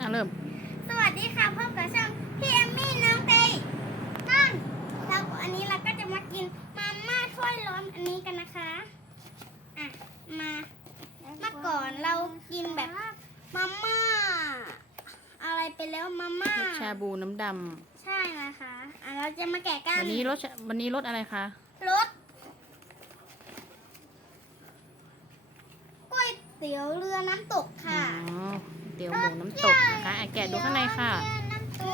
อะเริ่ม สวัสดีค่ะพบกับช่องพี่เอมมี่น้องเตยนั่นเราอันนี้เราก็จะมากินมาม่าถ้วยร้อนอันนี้กันนะคะอะมาเมื่อก่อนเรากินแบบมาม่าอะไรไปแล้วมาม่ารสชาบูน้ำดใช่นะคะอะเราจะมาแกะกัำนวันนี้รสชาวันนี้รสอะไรคะรสก๋วยเตี๋ยวเรือน้ำตกอ๋ค่ะอ เตี๋ยวหมูน้ำตกนะคะอะแกะดูข้างในค่ะ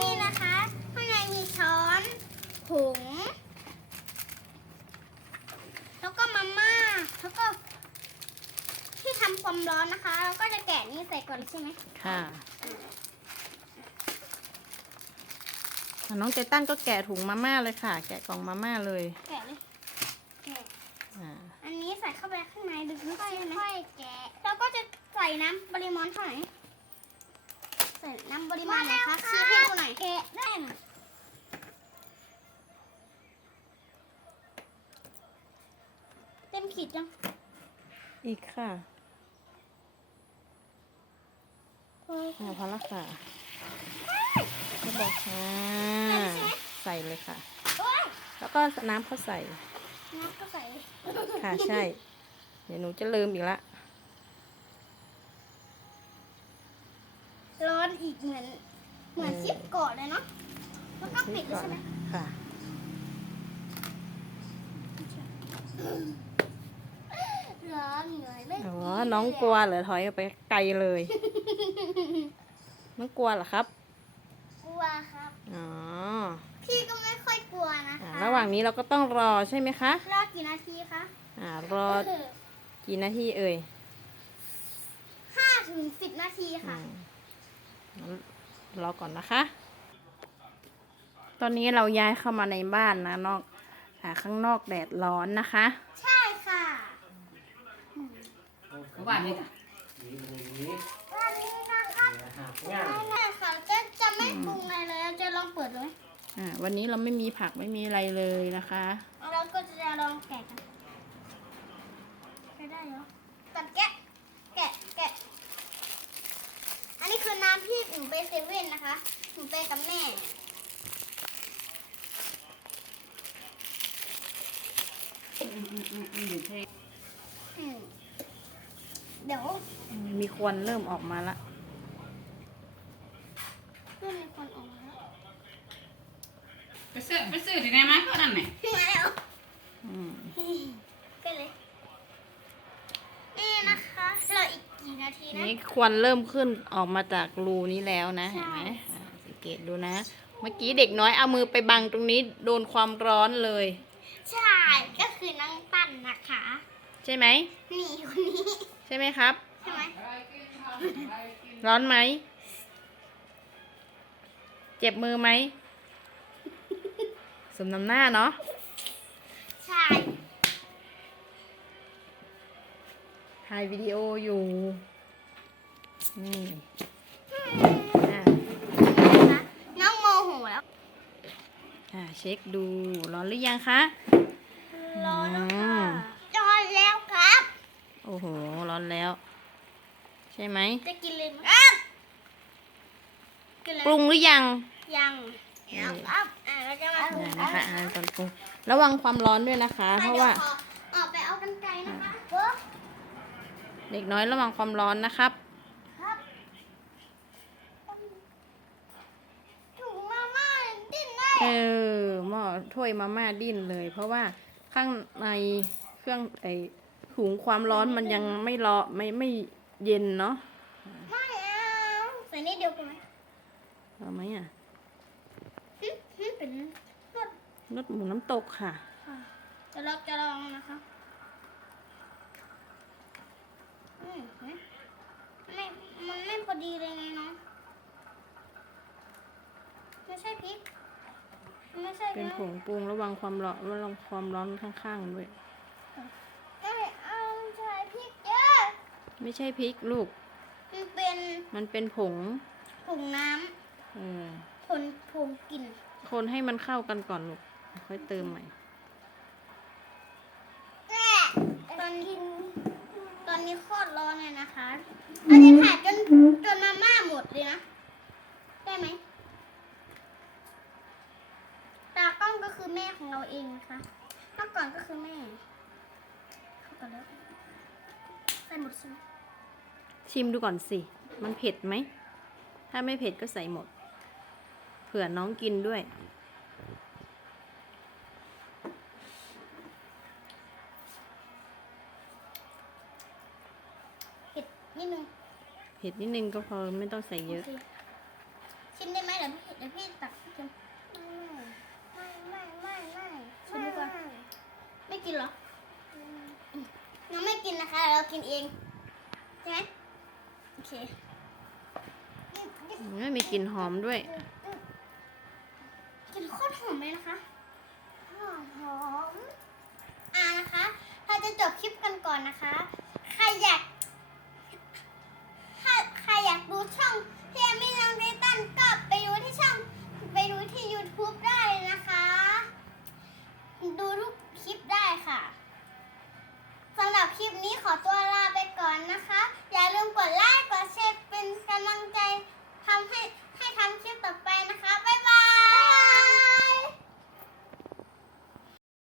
นี่นะคะ ข้างในมีช้อนถุงแล้วก็มาม่าแล้วก็ที่ทำความร้อนนะคะ แล้วก็จะแกะนี่ใส่ก่อนใช่ไหมค่ะอะน้องเจตันก็แกะถุงมาม่าเลยค่ะ แกะกล่องมาม่าเลย แกะเลยแกะอ่าอันนี้ใส่เข้าไปข้างในลึกๆใช่ไหมค่อยแกะ แล้วก็จะใส่น้ำปริมาณเท่าไหร่ใส่ น้ำปริมาณไหนคะชี้ให้ดูหน่อยแกะได้นะเต็มขีดยังอีกค่ะอ่าพอละค่ะก็บอกค่ะ ใส่เลยค่ะโอ๊ยแล้วก็น้ำเขาใส่ น้ำก็ใส่ ค่ะใช่ เดี๋ยวหนูจะลืมอีกละ ร้ อนอีกเหมือน เหมือนซิปเกาะเลยเนาะแล้วก็ปิดเลยใช่ไหมค่ะร้อนเหนื่อยไม่อ๋อน้องกลัวเหรอถอยออกไปไกลเลย น้องกลัวเหรอครับ กลัวครับอ๋อพี่ก็ไม่ค่อยกลัวนะอ่าคะ ระหว่างนี้เราก็ต้องรอใช่ไหมคะรอกี่นาทีคะอ่ารอกี่นาทีเอ่ยห้าถึงสิบนาทีอืค่ะมงั้น รอก่อนนะคะ ตอนนี้เราย้ายเข้ามาในบ้านนะนอกอ่าข้างนอกแดดร้อนนะคะ ใช่ค่ะว่านี่จ้ะวันนี้นะครับแม่ค่ะจะจะไม่ปรุงอะไรเลยจะลองเปิดเลยอ่าวันนี้เราไม่มีผักไม่มีอะไรเลยนะคะเราก็จะลองแกะกันใช้ได้เหรอตัดแกะ แกะ แกะ อันนี้คือน้ำ ที่หนูไปเซเว่นนะคะ หนูไปกับแม่อืมเดี๋ยวมีควันเริ่มออกมาละเพื่อนมีคนออกมาแล้วไปซื้อไปซื้อที่ไหนมาก็นั่นแหละมาแล้ว อืม ก็เลย นี่นะคะเหลืออีกกี่ นาทีนะ นี่ควันเริ่มขึ้นออกมาจากรูนี้แล้วนะใช่เห็นไหมอ่าสังเกตดูนะ เมื่อกี้เด็กน้อยเอามือไปบังตรงนี้โดนความร้อนเลย ใช่ ก็คือน้องปั้นนะคะ ใช่ไหมนี่คนนี้ใช่ไหมครับ ใช่ไหมร้อนไหม เจ็บมือไหม สมน้ำหน้าเนาะ ใช่ ถ่ายวิดีโออยู่ นี่อะนะคะน้องโมโหแล้วอะเช็คดูร้อนหรือยังคะรอแล้วอืค่ะมรอแล้วครับ โอ้โห ร้อนแล้ว ใช่ไหมจะกินเลยไหมครับกินเลยปรุงหรือยัง ยังนี่ครับอ่าเราจะมาอ่านะคะอ่าตอนปรุงระวังความร้อนด้วยนะคะ เพราะว่าดี๋ยขอออกไปเอากันไกลนะคะเบิร์เด็กน้อยระวังความร้อนนะครับครับถุงมาม่าดิ้นได้ เออหม้อถ้วยมาม่าดิ้นเลย เพราะว่าข้างในเครื่องไอถุงความร้อนมันยังไม่รอไม่ไม่เย็นเนาะไม่เอาใส่นิดเดียวกันไหมเอาไหมอะหึหึเป็นรสรสหมูน้ำตกค่ะ ค่ะจะลองจะลองนะคะอืมเห็นไหมไม่ มันไม่พอดีเลยไงเนาะไม่ใช่พริก ไม่ใช่เป็นผงปรุงระวังความร้อนระวังความร้อนข้างๆด้วยเอ้ยเอาใส่พริกเยอะไม่ใช่พริกลูก มันเป็นมันเป็นผงผงน้เออำผงผงกลิ่นคนให้มันเข้ากันก่อนลูกค่อยเติมใหม่ ตอนนี้ตอนนี้โคตรร้อนเลยนะคะตอนนี้ถ่ายจนจนมาม่าหมดเลยนะ อ เองนะคะเมื่อก่อนก็คือแม่เข้ากันแล้วใส่หมดใช่ไหมชิมดูก่อนสิ มันเผ็ดไหม ถ้าไม่เผ็ดก็ใส่หมด เผื่อน้องกินด้วย เผ็ดนิดนึงเผ็ดนิดนึงก็พอไม่ต้องใส่เยอะโคชิมได้ไหมเดี๋ยวพี่เดี๋ยวพี่ตักชิมไม่ไม่ไม่ไม่ชิมดูก่อนไม่ กินเหรออืมน้องไม่กินนะคะเดี๋ยวเรากินเองใช่ไหมโอเคไม่มีกลิ่นหอมด้วยกลินโคตรหอมเลยนะคะหอมหอมอ่านะคะ เราจะจบคลิปกันก่อนนะคะ ใครอยาก นี้ขอตัวลาไปก่อนนะคะ อย่าลืมกดไลค์กดแชร์เป็นกำลังใจทำให้ให้ทำคลิปต่อไปนะคะบ๊าย